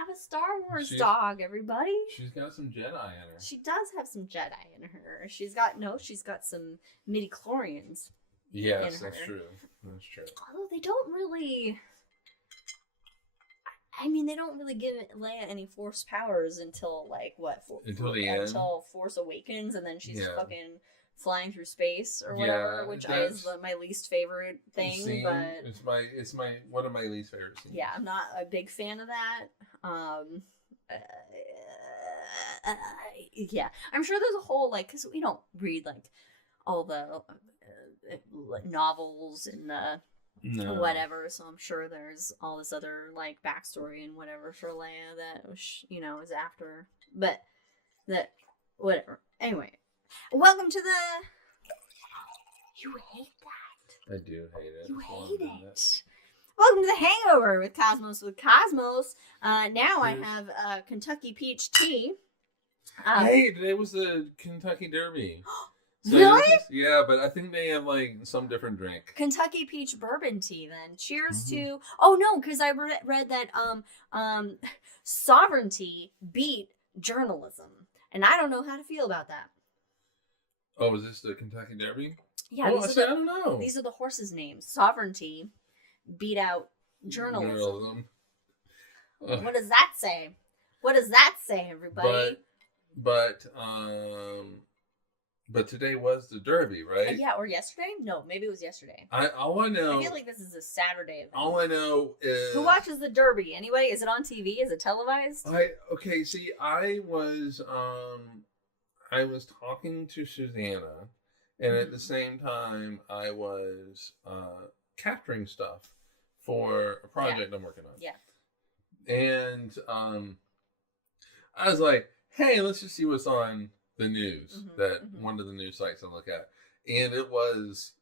have a Star Wars dog, everybody. She's got some Jedi in her. She does have some Jedi in her. She's got some midi-chlorians. Yes, that's true. That's true. Although they don't really... I mean, they don't really give Leia any Force powers until, like, what? Until the end? Until Force Awakens, and then she's fucking flying through space or whatever, which is my least favorite thing. But it's my one of my least favorite scenes. Yeah, I'm not a big fan of that. Yeah, I'm sure there's a whole, like, because we don't read, like, all the novels and whatever, so I'm sure there's all this other, like, backstory and whatever for Leia that, is after, but that, whatever. Anyway, welcome to the... You hate that. I do hate it. You hate it. Welcome to the Hangover with Cosmos. Now I have Kentucky Peach Tea. Hey, today was the Kentucky Derby. So really? Yeah, but I think they have, like, some different drink. Kentucky Peach Bourbon Tea, then. Cheers to... Oh, no, because I read that sovereignty beat journalism. And I don't know how to feel about that. Oh, is this the Kentucky Derby? Yeah. I don't know. These are the horses' names. Sovereignty beat out journalism. What does that say? What does that say, everybody? But today was the Derby, right? Yeah, or yesterday? No, maybe it was yesterday. All I know... I feel like this is a Saturday event. All I know is... Who watches the Derby? Anyway, is it on TV? Is it televised? I was talking to Susanna, and at the same time, I was capturing stuff for a project I'm working on. Yeah. And I was like, hey, let's just see what's on the news, one of the news sites I look at. And it was,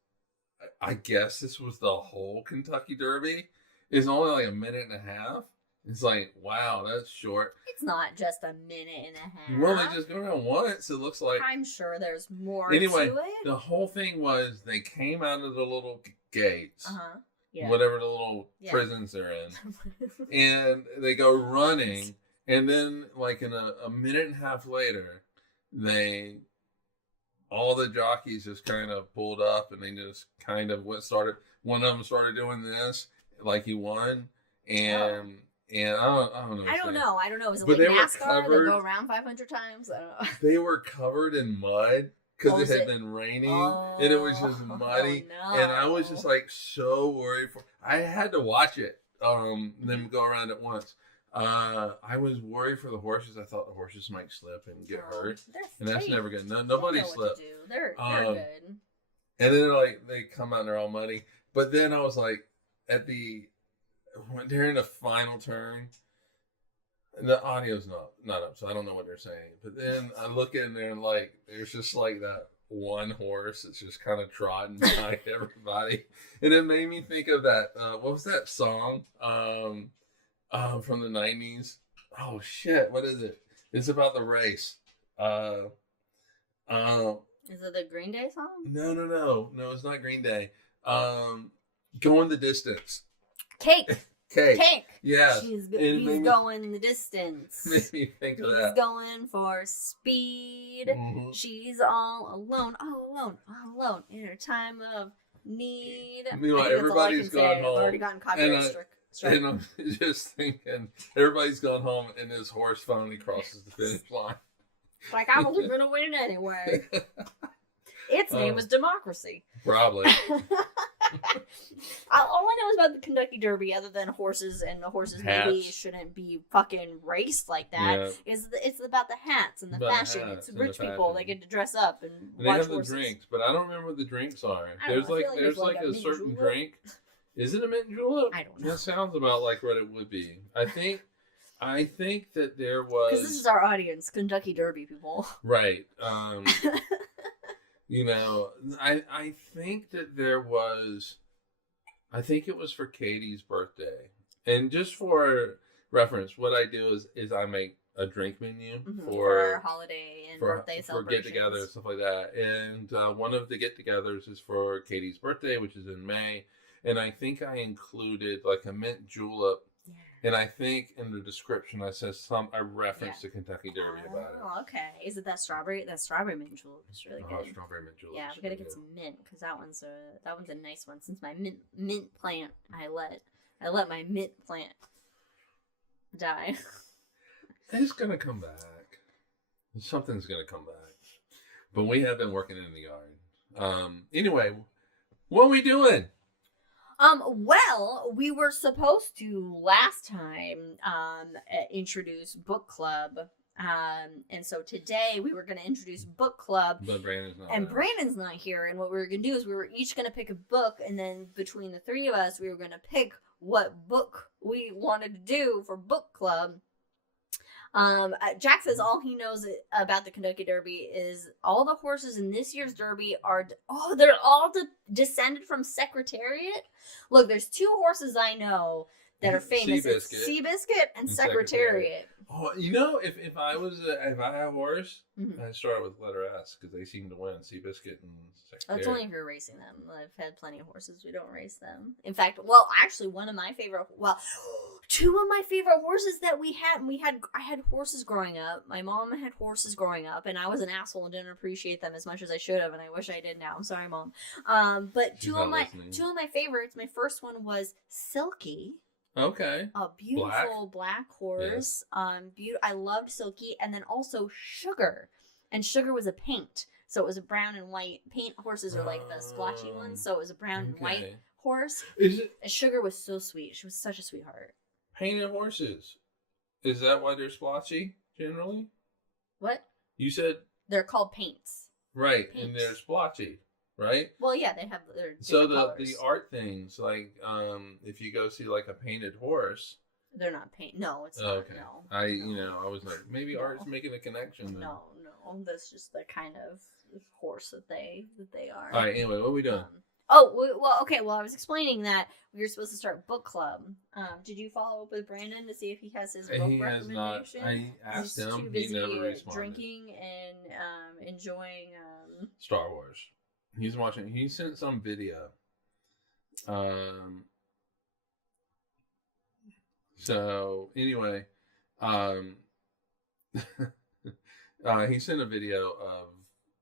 I guess this was the whole Kentucky Derby. It's only like a minute and a half. It's like, wow, that's short. It's not just a minute and a half. Well, they just go around once. It looks like... I'm sure there's more to it. The whole thing was they came out of the little gates, yeah. whatever the little prisons they're in, and they go running. And then, like, in a minute and a half later, all the jockeys just kind of pulled up, and they just kind of one of them started doing this, like he won, and I don't know. I don't know. Is it like NASCAR? They go around 500 times? I don't know. They were covered in mud because it had been raining, and it was just muddy, and I was just, like, so worried I had to watch it, them go around at once. I was worried for the horses. I thought the horses might slip and get hurt, and that's never good. Nobody slipped. They're good. And then, like, they come out and they're all muddy. But then I was like, during the final turn, the audio's not up, so I don't know what they're saying. But then I look in there and, like, there's just, like, that one horse that's just kind of trotting behind everybody, and it made me think of that. What was that song? From the 90s. Oh shit, what is it? It's about the race. Is it the Green Day song? No, it's not Green Day. Going the distance. Cake. Yeah. He's going the distance. Made me think of that. He's going for speed. Mm-hmm. She's all alone in her time of need. Meanwhile, everybody's gone home. I've already gotten copyright strike. And I'm just thinking, everybody's gone home, and this horse finally crosses the finish line. Like, I wasn't going to win anyway. Its name was Democracy. Probably. All I know is about the Kentucky Derby, other than horses, and the horses maybe shouldn't be fucking raced like that, is it's about the hats and the fashion. It's rich people. They get to dress up and watch they have the drinks, but I don't remember what the drinks are. There's like a certain drink. Is it a mint julep? I don't know. That sounds about like what it would be. I think that there was... Because this is our audience, Kentucky Derby people. Right. I think that there was... I think it was for Katie's birthday. And just for reference, what I do is I make a drink menu for holiday and birthday celebrations. For get-togethers and stuff like that. And one of the get-togethers is for Katie's birthday, which is in May. And I think I included like a mint julep And I think in the description I said a reference to Kentucky Derby about it. Oh, okay. Is it that strawberry? That strawberry mint julep is really good. Oh, strawberry mint julep. Yeah, we gotta get some mint because that one's a nice one. Since my mint plant, I let my mint plant die. It's gonna come back. Something's gonna come back. But we have been working in the yard. Anyway, what are we doing? Well, we were supposed to last time introduce book club. And so today we were going to introduce book club. But Brandon's not. And Brandon's not here. And what we were going to do is we were each going to pick a book, and then between the three of us, we were going to pick what book we wanted to do for book club. Jack says all he knows about the Kentucky Derby is all the horses in this year's Derby they're all descended from Secretariat. Look, there's two horses I know that are famous. Seabiscuit and Secretariat. Oh, if I had a horse, I'd start with letter S because they seem to win. Seabiscuit and Secretariat. That's only if you're racing them. I've had plenty of horses. We don't race them. In fact, actually, two of my favorite horses that I had horses growing up. My mom had horses growing up, and I was an asshole and didn't appreciate them as much as I should have, and I wish I did now. I'm sorry, Mom. But two of my favorites. My first one was Silky. Okay. A beautiful black horse. Yes. I loved Silky, and then also Sugar. And Sugar was a paint. So it was a brown and white paint. Horses are like the splotchy ones. So it was a brown and white horse. Is it? And Sugar was so sweet. She was such a sweetheart. Painted horses. Is that why they're splotchy generally? What? You said they're called paints. Right, paints. And they're splotchy, right? Well, yeah, they have their the art things, like if you go see like a painted horse, they're not paint. No, it's not. Okay. No. I was like, maybe art's making a connection. Then. No, that's just the kind of horse that they are. All right. Anyway, what are we doing? Okay. Well, I was explaining that we were supposed to start book club. Did you follow up with Brandon to see if he has his book recommendation? Has not. I asked him. Too busy he never responded. Drinking and enjoying Star Wars. He's watching. He sent some video. So anyway, he sent a video of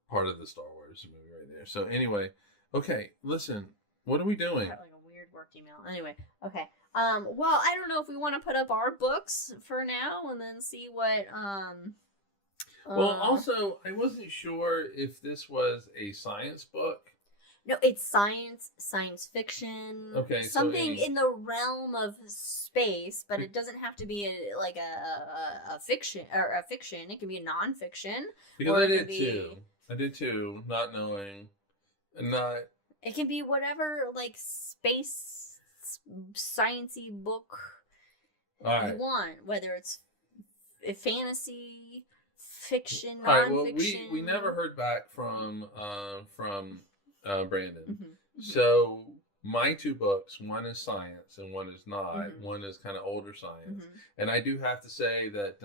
part of the Star Wars movie right there. So anyway, okay, listen, what are we doing? I got like a weird work email. Anyway, okay. Well, I don't know if we want to put up our books for now and then see what. Well, also, I wasn't sure if this was a science book. No, it's science fiction. Okay, something in the realm of space, but it doesn't have to be a fiction or a fiction. It can be a nonfiction. Because I did too, not knowing, and not. It can be whatever, like space, sciencey book you want, whether it's a fantasy, fiction, nonfiction. All right. Well, we never heard back from Brandon. Mm-hmm. So my two books, one is science and one is not. Mm-hmm. One is kind of older science. Mm-hmm. And I do have to say that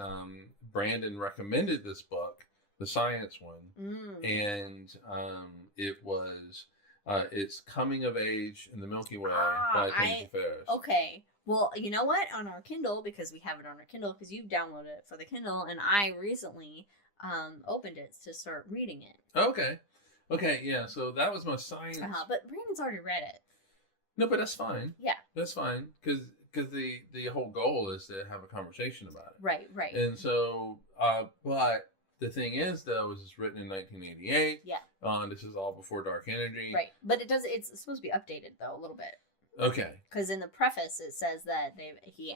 Brandon recommended this book, the science one, and it was it's Coming of Age in the Milky Way by Timothy Ferris. Okay. Well, you know what? On our Kindle, because we have it on our Kindle, because you've downloaded it for the Kindle, and I recently opened it to start reading it. Okay, yeah, so that was my science. But Brandon's already read it. No, but that's fine. Yeah. That's fine, because the whole goal is to have a conversation about it. Right. And so, but the thing is, though, is it's written in 1988. Yeah. This is all before Dark Energy. Right, but it's supposed to be updated, though, a little bit. Okay. Because in the preface it says that he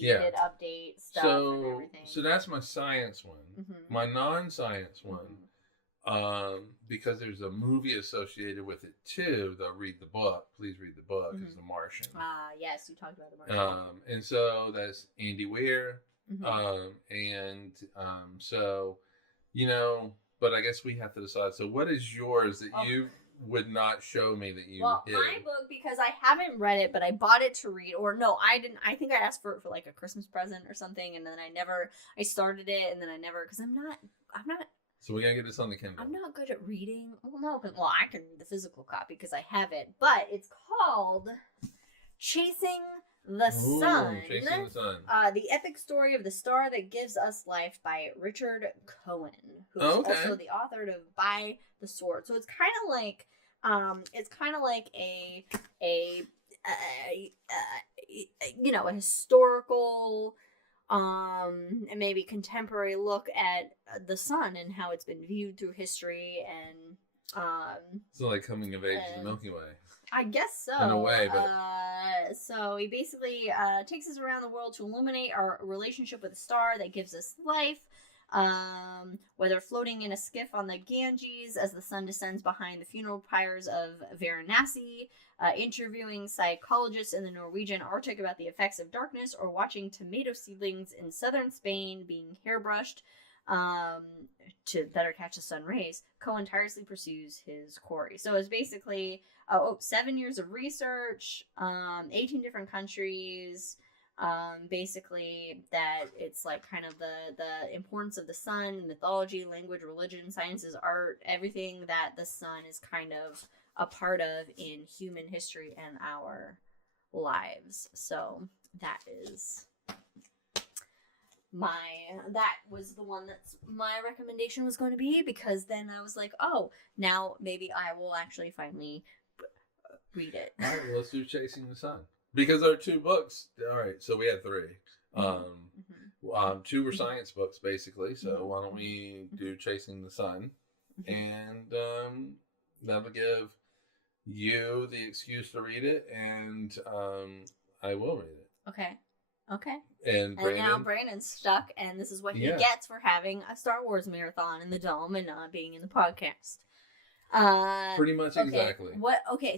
did update stuff and everything. So that's my science one. Mm-hmm. My non-science one, because there's a movie associated with it too. They'll read the book. Please read the book. Is The Martian. Yes, you talked about The Martian. And so that's Andy Weir. So, but I guess we have to decide. So what is yours that you would not show me that you hid? My book, because I haven't read it, but I bought it to read, or no, I didn't. I think I asked for it for like a Christmas present or something, and then I started it, and then I never, because I'm not. So we're gonna get this on the Kindle. I'm not good at reading. Well, I can read the physical copy because I have it, but it's called Chasing The Ooh, Sun. Chasing the Sun. The Epic Story of the Star That Gives Us Life by Richard Cohen, who's Oh, okay. also the author of By the Sword. So it's kind of like, a historical, and maybe contemporary look at the sun and how it's been viewed through history and, So like coming of age of the Milky Way. I guess so. In a way, but so he basically takes us around the world to illuminate our relationship with a star that gives us life. Whether floating in a skiff on the Ganges as the sun descends behind the funeral pyres of Varanasi, interviewing psychologists in the Norwegian Arctic about the effects of darkness, or watching tomato seedlings in southern Spain being hairbrushed to better catch the sun rays, Cohen tirelessly pursues his quarry. So it's basically 7 years of research, 18 different countries. Basically that it's like kind of the importance of the sun, mythology, language, religion, sciences, art, everything that the sun is kind of a part of in human history and our lives. So that was the one that's my recommendation was going to be, because then I was like, oh, now maybe I will actually finally read it. All right, well, let's do Chasing the Sun. Because there are 2 books. All right, so we had 3. Mm-hmm. 2 were science books, basically. So why don't we do Chasing the Sun? And that'll give you the excuse to read it, and I will read it. Okay. And now Brandon's stuck, and this is what he gets for having a Star Wars marathon in the Dome and not being in the podcast. Pretty much exactly.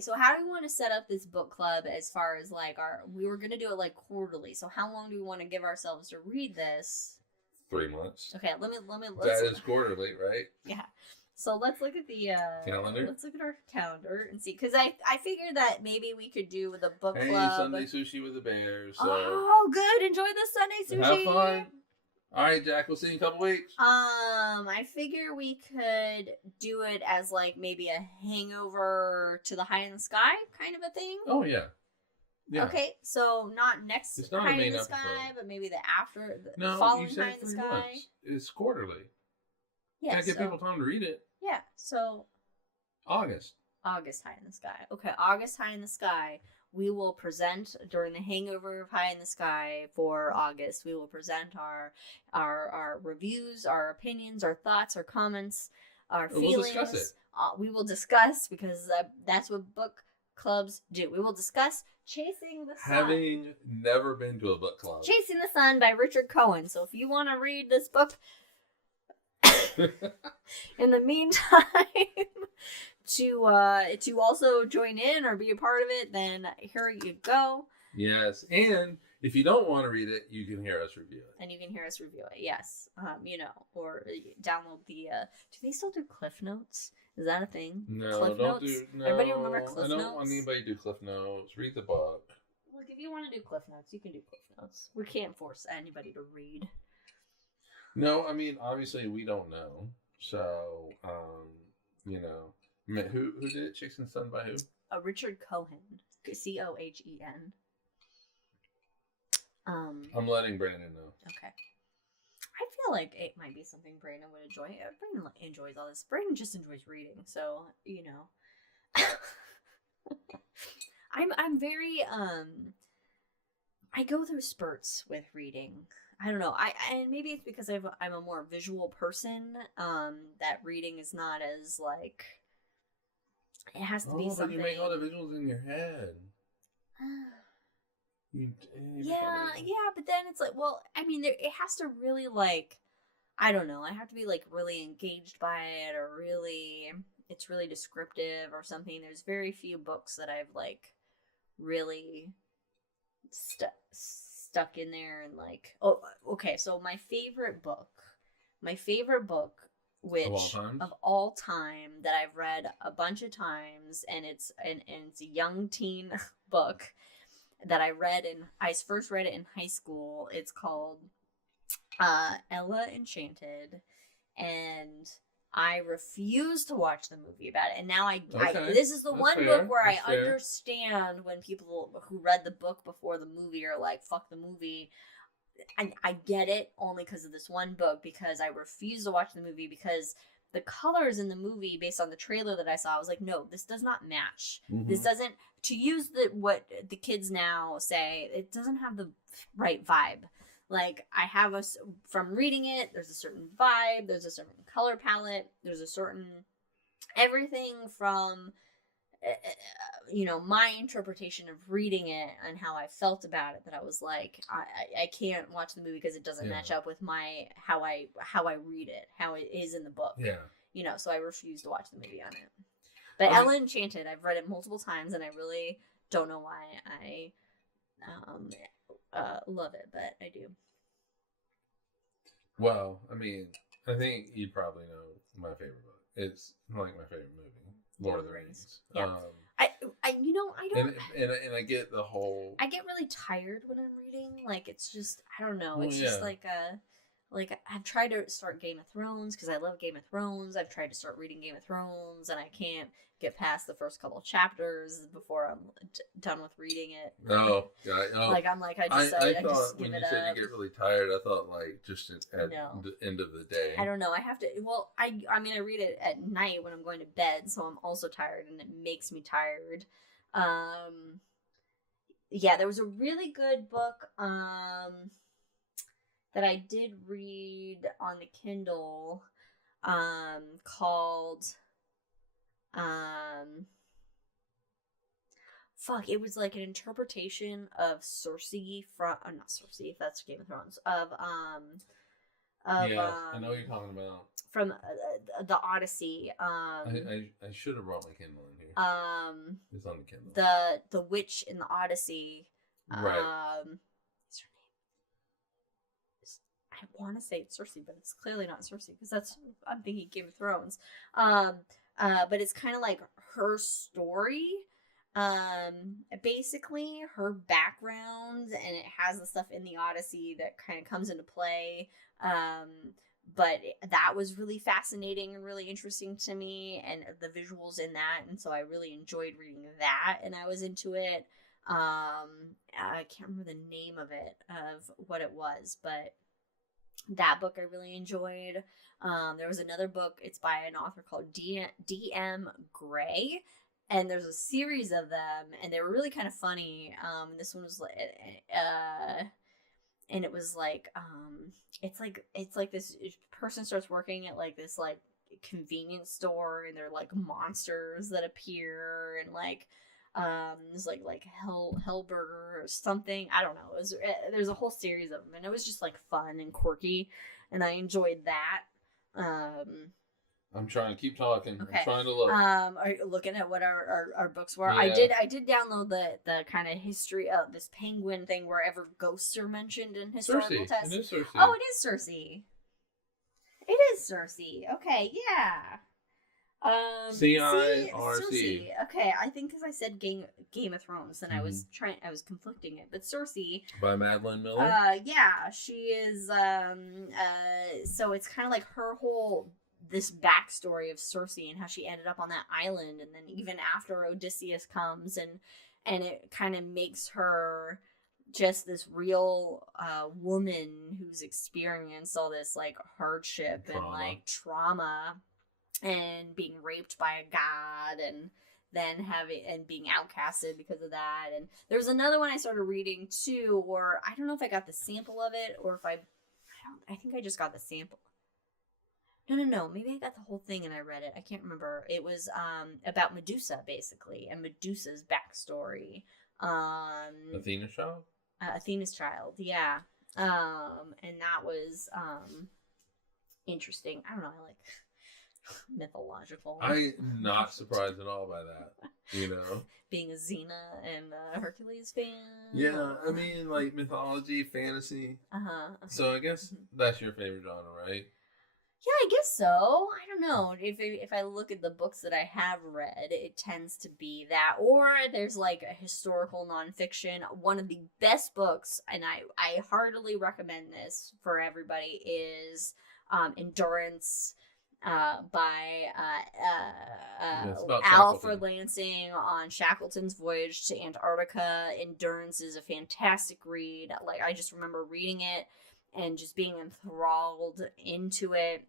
So how do we want to set up this book club as far as like we were going to do it like quarterly. So how long do we want to give ourselves to read this? 3 months. Okay, let's that is quarterly, right? Yeah. So let's look at the calendar. Let's look at our calendar and see, because I figured that maybe we could do with a book club. Hey, Sunday sushi with the Bears. So. Oh, good! Enjoy the Sunday sushi. Have fun. All right, Jack. We'll see you in a couple weeks. I figure we could do it as like maybe a hangover to the High in the Sky kind of a thing. Oh yeah. Yeah. Okay, so not next it's not High a main in the episode. Sky, but maybe the No, following you said High in the 3 Sky. months. It's quarterly. Yeah, Gotta give people time to read it. Yeah, so August High in the Sky. Okay, August High in the Sky. We will present during the hangover of High in the Sky for August. We will present our reviews, our opinions, our thoughts, our comments, our feelings. We'll discuss it. We will discuss, because that's what book clubs do. We will discuss Chasing the Sun. Having never been to a book club. Chasing the Sun by Richard Cohen. So if you want to read this book, in the meantime, to also join in or be a part of it, then here you go. Yes, and if you don't want to read it, you can hear us review it. And you can hear us review it, yes. Or download the. Do they still do Cliff Notes? Is that a thing? No, Cliff don't Notes? do. No, Everybody remember Cliff I don't Notes? want anybody to do Cliff Notes. Read the book. Look, if you want to do Cliff Notes, you can do Cliff Notes. We can't force anybody to read. No, I mean, obviously we don't know. So, who did it? Chasing the Sun by who? Richard Cohen. Cohen. I'm letting Brandon know. Okay. I feel like it might be something Brandon would enjoy. Brandon enjoys all this. Brandon just enjoys reading, so I'm very I go through spurts with reading. I don't know. And maybe it's because I'm a more visual person. That reading is not as like. It has to be something. But you make all the visuals in your head. But then it's like, well, I mean, it has to really like, I don't know. I have to be like really engaged by it, or really, it's really descriptive or something. There's very few books that I've like really stuck in there and like, oh, okay. So my favorite book, which of all time that I've read a bunch of times, and it's a young teen book that I first read it in high school. It's called Ella Enchanted, and I refuse to watch the movie about it. And now Okay. this is the That's one fair. book where That's I fair. understand when people who read the book before the movie are like, fuck the movie. And I get it only because of this one book, because I refuse to watch the movie because the colors in the movie, based on the trailer that I saw, I was like, no, this does not match. Mhm. This doesn't, to use what the kids now say, it doesn't have the right vibe. Like, I have from reading it, there's a certain vibe, there's a certain color palette, there's a certain everything from my interpretation of reading it and how I felt about it, that I was like, I can't watch the movie because it doesn't match up with my how I read it, how it is in the book. Yeah. So I refuse to watch the movie on it. But Ella Enchanted, I've read it multiple times and I really don't know why I love it, but I do. Well, I mean, I think you probably know my favorite book. It's like my favorite movie, Lord of the Rings. Yeah. I don't. And I get the whole. I get really tired when I'm reading. Like, it's just, I don't know. It's just like I've tried to start Game of Thrones because I love Game of Thrones. I've tried to start reading Game of Thrones and I can't get past the first couple chapters before I'm done with reading it. Oh, yeah. Like, I'm like, I just when give you it said up. you get really tired, I thought like just at the end of the day. I don't know. I have to. Well, I mean, I read it at night when I'm going to bed, so I'm also tired, and it makes me tired. Yeah, there was a really good book that I did read on the Kindle called it was like an interpretation of Cersei from not Cersei, if that's Game of Thrones, of I know what you're talking about, from the Odyssey. I should have brought my Kindle in here. It's on the Kindle. The witch in the Odyssey. Right. What's her name? I want to say it's Cersei, but it's clearly not Cersei because I'm thinking Game of Thrones. But it's kind of like her story. Basically her background, and it has the stuff in the Odyssey that kind of comes into play. But that was really fascinating and really interesting to me, and the visuals in that, and so I really enjoyed reading that, and I was into it. I can't remember the name of it, of what it was, but that book I really enjoyed. There was another book, it's by an author called D.M. Gray, and there's a series of them, and they were really kind of funny. This one was like, and it was like, it's like this person starts working at like this like convenience store, and they're like monsters that appear, and like there's like Hellburger or something. I don't know. There's a whole series of them, and it was just like fun and quirky, and I enjoyed that. I'm trying to keep talking. Okay. I'm trying to look. Are you looking at what our books were? Yeah. I did download the kind of history of this penguin thing wherever ghosts are mentioned in historical texts. It is Cersei. Oh, it is Cersei. It is Cersei. Okay, yeah. CIRC. Okay, I think because I said Game of Thrones, and I was conflicting it, but Cersei by Madeline Miller. Yeah, she is. So it's kind of like her whole this backstory of Cersei and how she ended up on that island, and then even after Odysseus comes, and it kind of makes her just this real woman who's experienced all this like hardship and like trauma, and being raped by a god, and then being outcasted because of that. And there was another one I started reading too, or I don't know if I got the sample of it, or if I think I just got the sample. No, maybe I got the whole thing and I read it. I can't remember. It was about Medusa, basically, and Medusa's backstory. Athena's Child? Athena's Child, yeah. And that was interesting. I don't know, I like mythological. I'm not surprised at all by that, Being a Xena and Hercules fan. Yeah, I mean, like, mythology, fantasy. So I guess that's your favorite genre, right? Yeah, I guess so. I don't know. If I look at the books that I have read, it tends to be that. Or there's like a historical nonfiction. One of the best books, and I heartily recommend this for everybody, is Endurance by it's about Alfred Shackleton. Lansing on Shackleton's voyage to Antarctica. Endurance is a fantastic read. Like, I just remember reading it and just being enthralled into it,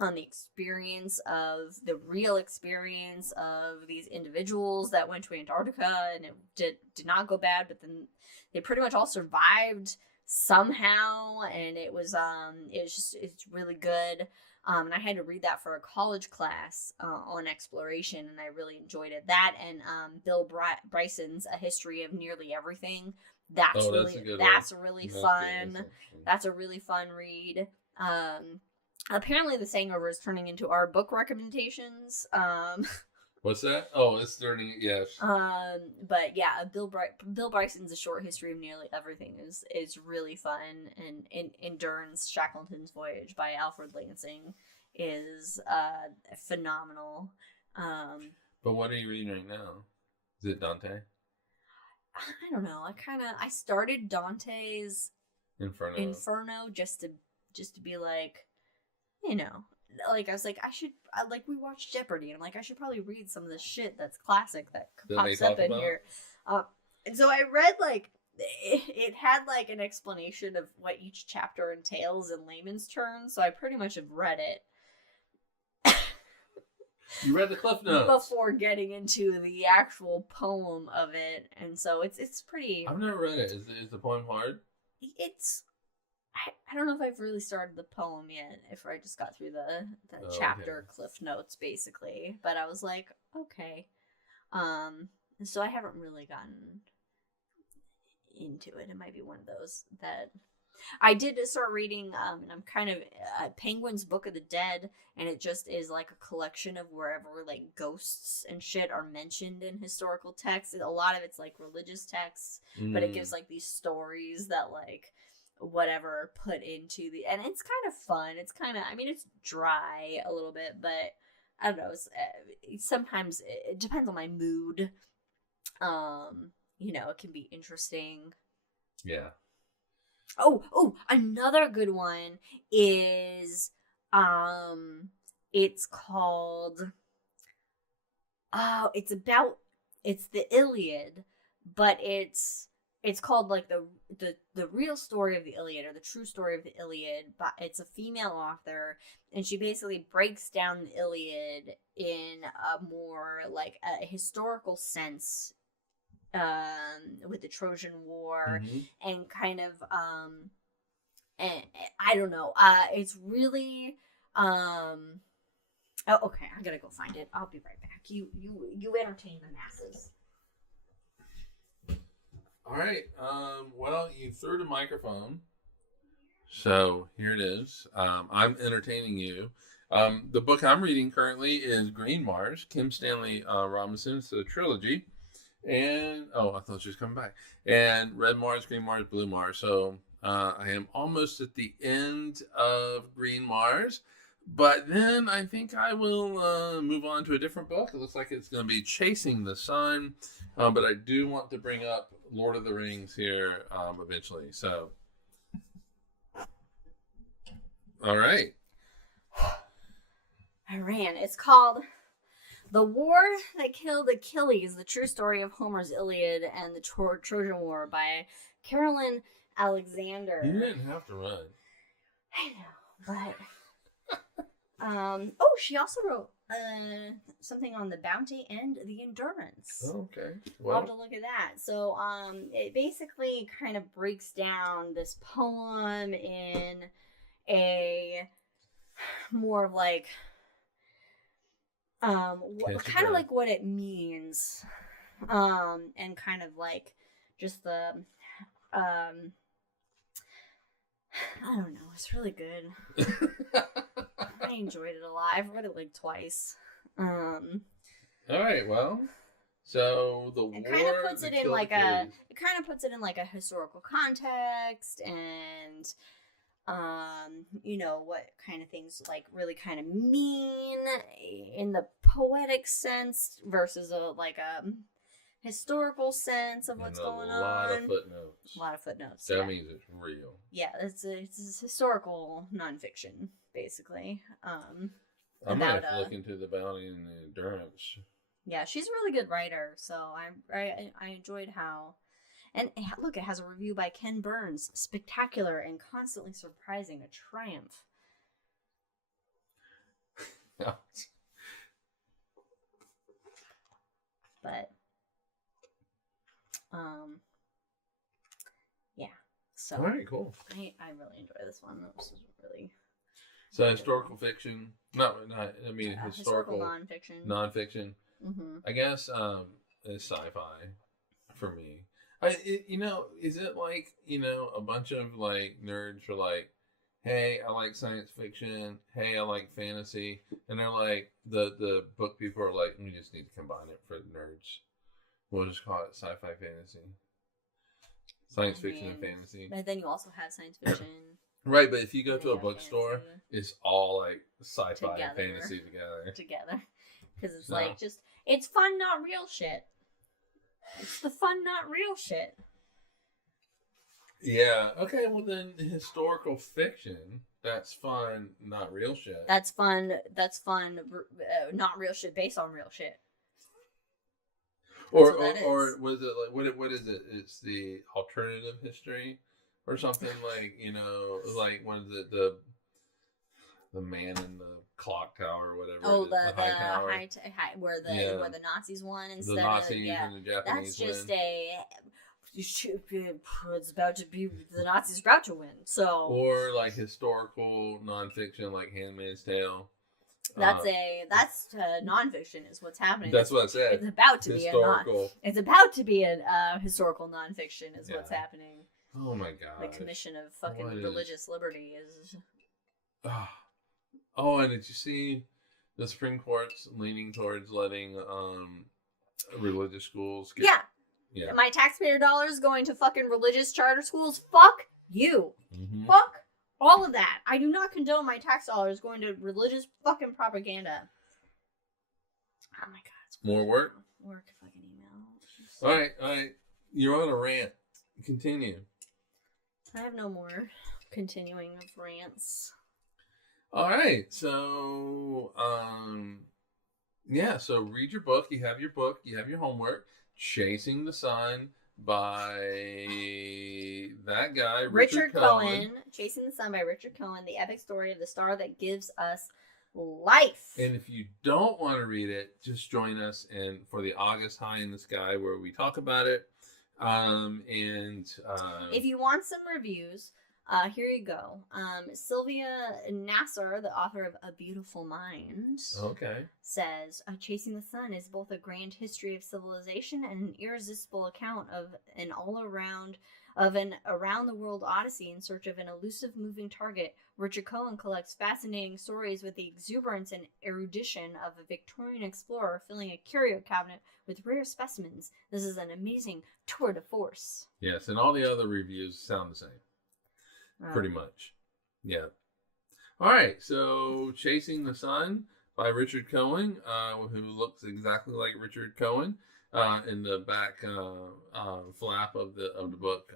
on the experience of the real experience of these individuals that went to Antarctica, and it did not go bad, but then they pretty much all survived somehow, and it's really good. And I had to read that for a college class on exploration, and I really enjoyed it. That and Bill Bryson's A History of Nearly Everything. That's a really fun. That's a really fun read. Apparently the Hangover is turning into our book recommendations. What's that? Oh, it's turning, yes. But yeah, Bill Bryson's A Short History of Nearly Everything is really fun, and Endurance, Shackleton's Voyage by Alfred Lansing is phenomenal. But what are you reading right now? Is it Dante? I don't know. I started Dante's Inferno just to be like, you know, like I was like, we watched Jeopardy, and I'm like, I should probably read some of the shit that's classic that pops up in here. And so I read, like, it had like an explanation of what each chapter entails in layman's terms, so I pretty much have read it. You read the Cliff Notes before getting into the actual poem of it, and so it's pretty. I've never read it. Is the poem hard? I don't know if I've really started the poem yet, if I just got through the chapter Cliff Notes, basically. But I was like, okay. So I haven't really gotten into it. It might be one of those that... I did start reading, and I'm kind of... Penguin's Book of the Dead, and it just is like a collection of wherever, like, ghosts and shit are mentioned in historical texts. A lot of it's, like, religious texts, but it gives, like, these stories that, like... whatever put into the, and it's kind of fun. It's kind of, I mean, it's dry a little bit, but I don't know. Sometimes it depends on my mood. It can be interesting. Yeah. Oh, another good one is, it's called, it's the Iliad, but it's called like the real story of the Iliad, or the true story of the Iliad, but it's a female author, and she basically breaks down the Iliad in a more like a historical sense, with the Trojan War, and kind of and I don't know, it's really oh, okay, I gotta go find it. I'll be right back. You entertain the masses. All right. Well, you threw the microphone, so here it is. I'm entertaining you. The book I'm reading currently is Green Mars, Kim Stanley Robinson. It's a trilogy. And, I thought she was coming back. And Red Mars, Green Mars, Blue Mars. So I am almost at the end of Green Mars. But then I think I will move on to a different book. It looks like it's going to be Chasing the Sun. But I do want to bring up Lord of the Rings here eventually. So, all right. I ran. It's called The War That Killed Achilles, The True Story of Homer's Iliad and the Trojan War by Carolyn Alexander. You didn't have to run. I know, but... she also wrote something on the Bounty and the Endurance. Oh, okay. Well, I'll have to look at that. So, it basically kind of breaks down this poem in a more of like, kind of like what it means, and kind of like just the, I don't know. It's really good. I enjoyed it a lot. I've read it like twice. All right. Well, so it kind of puts it in like a historical context, and what kind of things like really kind of mean in the poetic sense versus a historical sense of what's going on. A lot of footnotes. That means it's real. Yeah, it's historical nonfiction, basically. I might have to look into the bounty and the endurance. Yeah, she's a really good writer, so I enjoyed how. And look, it has a review by Ken Burns. Spectacular and constantly surprising. A triumph. But, yeah. So. All right, cool. I really enjoy this one. This is really. So historical fiction, not I mean historical nonfiction. Nonfiction. Mm-hmm. I guess is sci-fi for me. Is it like a bunch of like nerds are like, hey, I like science fiction. Hey, I like fantasy, and they're like the book people are like, we just need to combine it for nerds. We'll just call it sci-fi fantasy, science fiction and fantasy. But then you also have science fiction. Right, but if you go to a bookstore, it's all like sci-fi and fantasy together. Because it's like it's fun, not real shit. It's the fun, not real shit. Yeah. Okay. Well, then historical fiction. That's fun, not real shit. That's fun. Not real shit based on real shit. Or was it like what is it? It's the alternative history or something like like what is it the man in the clock tower or whatever. Oh, the high tower. Where the Nazis won instead the Nazis of and the Japanese. That's just it's about to be the Nazis are about to win. So or like historical nonfiction like Handmaid's Tale. That's nonfiction is what's happening. That's what I said. It's about to historical. It's about to be a historical nonfiction is what's happening. Oh my god! The Commission of fucking Religious Liberty is. Oh, and did you see the Supreme Court's leaning towards letting religious schools get... Yeah. My taxpayer dollars going to fucking religious charter schools? Fuck you. Mm-hmm. Fuck all of that. I do not condone my tax dollars going to religious fucking propaganda. Oh my god. More work? Work fucking email. All right. You're on a rant. Continue. I have no more continuing of rants. All right. So, so read your book. You have your book. You have your homework. Chasing the Sun by that guy, Richard Cohen. Chasing the Sun by Richard Cohen, the epic story of the star that gives us life. And if you don't want to read it, just join us for the August High in the Sky where we talk about it. If you want some reviews, here you go. Sylvia Nasser, the author of A Beautiful Mind, says, Chasing the Sun is both a grand history of civilization and an irresistible account of an around-the-world odyssey in search of an elusive moving target. Richard Cohen collects fascinating stories with the exuberance and erudition of a Victorian explorer filling a curio cabinet with rare specimens. This is an amazing tour de force. Yes, and all the other reviews sound the same. Pretty much. Yeah. All right, so Chasing the Sun by Richard Cohen, who looks exactly like Richard Cohen. In the back flap of the book.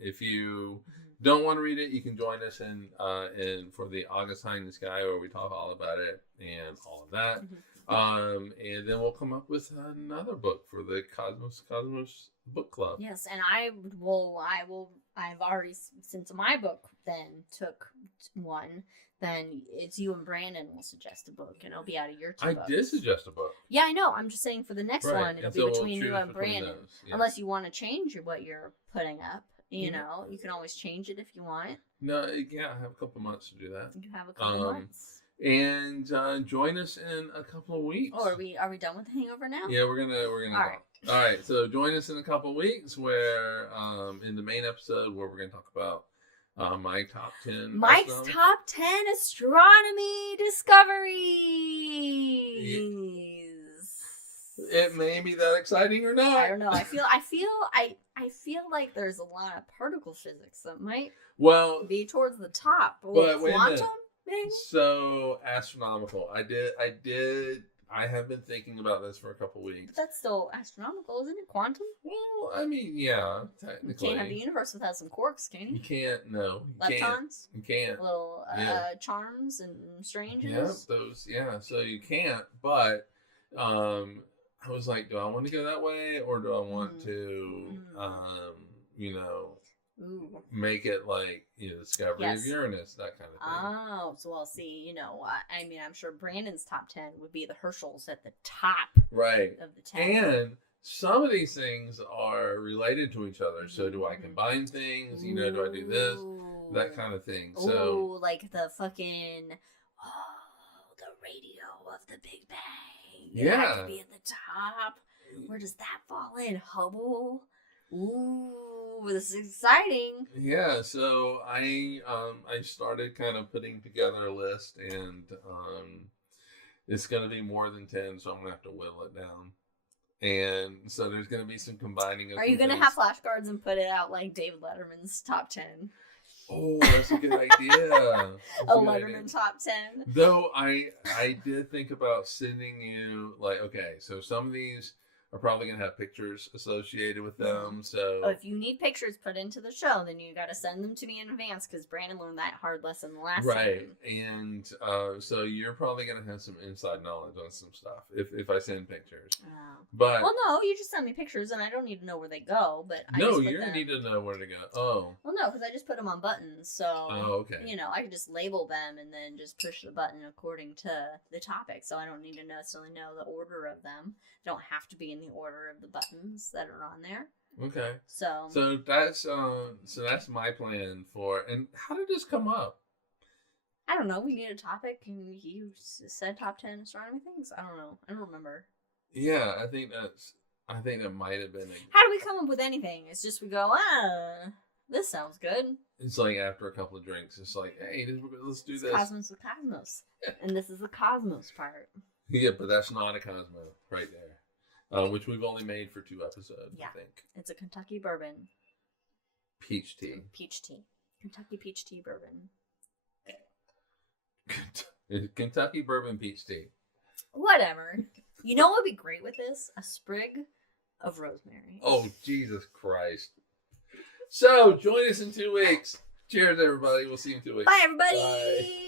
If you don't want to read it, you can join us in for the August High in the Sky, where we talk all about it and all of that. Mm-hmm. And then we'll come up with another book for the Cosmos Book Club. Yes, and I've already, since my book then took one, then it's you and Brandon will suggest a book, and it'll be out of your two books. I did suggest a book. Yeah, I know. I'm just saying for the next one, it'll be between you and Brandon. Yeah. Unless you want to change what you're putting up. You know, you can always change it if you want. No, yeah, I have a couple months to do that. You have a couple months. And join us in a couple of weeks. Oh, are we done with the Hangover now? Yeah, we're gonna All right, so join us in a couple of weeks where in the main episode where we're gonna talk about Mike's top 10 astronomy discoveries. It may be that exciting or not. I don't know. I feel like there's a lot of particle physics that might be towards the top. But quantum, maybe? So astronomical. I did I have been thinking about this for a couple weeks. But that's still astronomical, isn't it? Quantum? Well, I mean, yeah, technically. You can't have the universe without some quarks, can you? You can't, no. Leptons? You can't. Little charms and strangeness? So you can't, but I was like, do I want to go that way, or do I want to, make it like, Discovery of Uranus, that kind of thing. Oh, so I'll see, I mean, I'm sure Brandon's top 10 would be the Herschels at the top right. of the 10. And some of these things are related to each other. So do I combine things? Do I do this? That kind of thing. So like the fucking, the radio of the Big Bang. Yeah. That could be at the top. Where does that fall in? Hubble? Ooh, this is exciting. Yeah, so I started kind of putting together a list, and it's going to be more than 10, so I'm going to have to whittle it down. And so there's going to be some combining of Are you going to have flashcards and put it out like David Letterman's top 10? Oh, that's a good idea. A Letterman top 10. Though I did think about sending you, like, okay, so some of these are probably going to have pictures associated with them. So if you need pictures put into the show, then you got to send them to me in advance, because Brandon learned that hard lesson the last time. And so you're probably going to have some inside knowledge on some stuff if I send pictures. Oh. But no, you just send me pictures, and I don't need to know where they go. But you're going to need to know where to go. Oh. Well, no, because I just put them on buttons, so okay. I can just label them and then just push the button according to the topic. So I don't need to necessarily know the order of them. They don't have to be in the order of the buttons that are on there. Okay. So that's my plan for. And how did this come up? I don't know. We need a topic, and you said top 10 astronomy things. I don't know. I don't remember. Yeah, I think that might have been. How do we come up with anything? It's just we go, this sounds good. It's like after a couple of drinks, it's like, hey, let's do this. Cosmos with Cosmos, and this is the Cosmos part. Yeah, but that's not a Cosmo right there, which we've only made for 2 episodes. Yeah. I think It's a Kentucky bourbon. Peach tea. Kentucky peach tea bourbon. Kentucky bourbon peach tea. Whatever. You know what would be great with this? A sprig of rosemary. Oh, Jesus Christ. So, join us in 2 weeks. Cheers, everybody. We'll see you in 2 weeks. Bye, everybody. Bye.